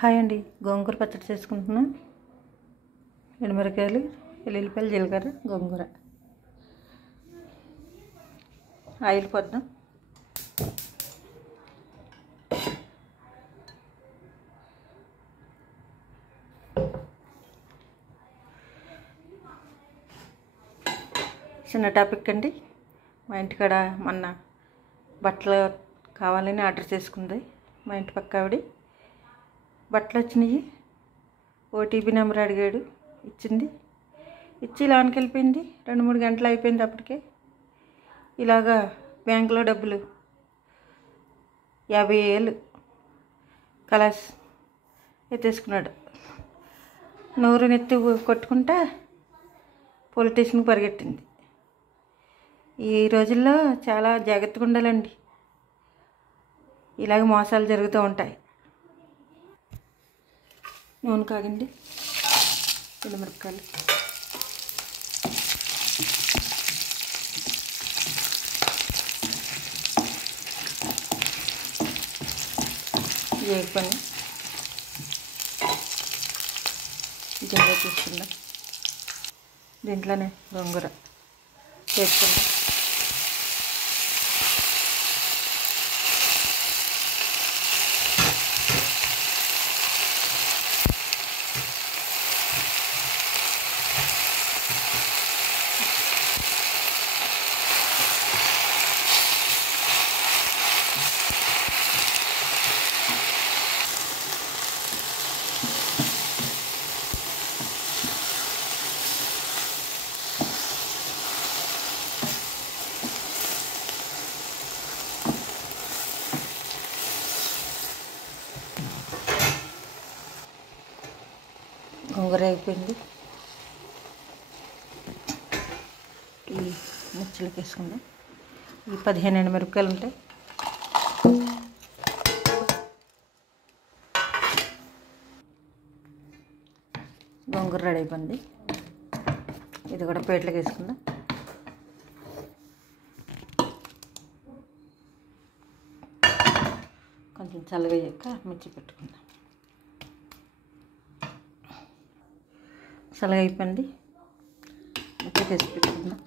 Hi అండి, గోంగూర పచ్చడి చేసుకుంటున్నాం. ఎండుమిరకాయలు, ఎల్లుల్లిపాయలు, జీలకర్ర, గోంగూర. ఆయిల్ పోద్దాం. చిన్న టాపిక్ అండి. మా ఇంటికాడ మొన్న బట్టలు కావాలని ఆర్డర్ చేసుకుంది మా ఇంటి పక్క ఆవిడ. బట్టలు వచ్చినాయి. ఓటీపీ నెంబర్ అడిగాడు, ఇచ్చింది. ఇచ్చి లోనికి వెళ్ళిపోయింది. 2-3 గంటలు అయిపోయింది. అప్పటికే ఇలాగా బ్యాంకులో డబ్బులు 50,000 కలాస్ ఎత్తేసుకున్నాడు. నోరు నెత్తి కొట్టుకుంటా పోలీస్ స్టేషన్కి పరిగెట్టింది. ఈ రోజుల్లో చాలా జాగ్రత్తగా ఉండాలండి. ఇలాగ మోసాలు జరుగుతూ ఉంటాయి. నూనె కాగండి. ఎండుమిరపకాయలు, వేగిపోయి జింజర తీసుకుందాం. దీంట్లోనే గోంగూర వేసుకుందాం. గోంగూర అయిపోయింది. ఈ ముచ్చలకి వేసుకుందాం. ఈ 15 ఎండుమిరపకాయలు ఉంటాయి. గోంగూర రెడీ అయిపోయింది. ఇది కూడా ప్లేట్లోకి వేసుకుందాం. కొంచెం చల్లగా అయ్యాక మిర్చి పెట్టుకుందాం. చల్లగా అయిపోయింది. మిర్చి వేసి పెట్టుకుందాం.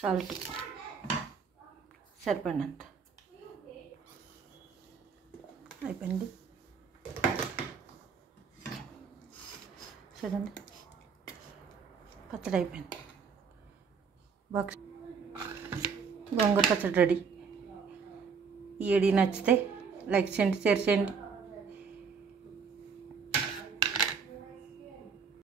సాల్ట్ సరిపడినంత అయిపోయింది. చూడండి, పచ్చడి అయిపోయింది. బాక్స్ గోంగూర పచ్చడి రెడీ. ఈ వీడియో నచ్చితే లైక్ చేయండి, షేర్ చేయండి.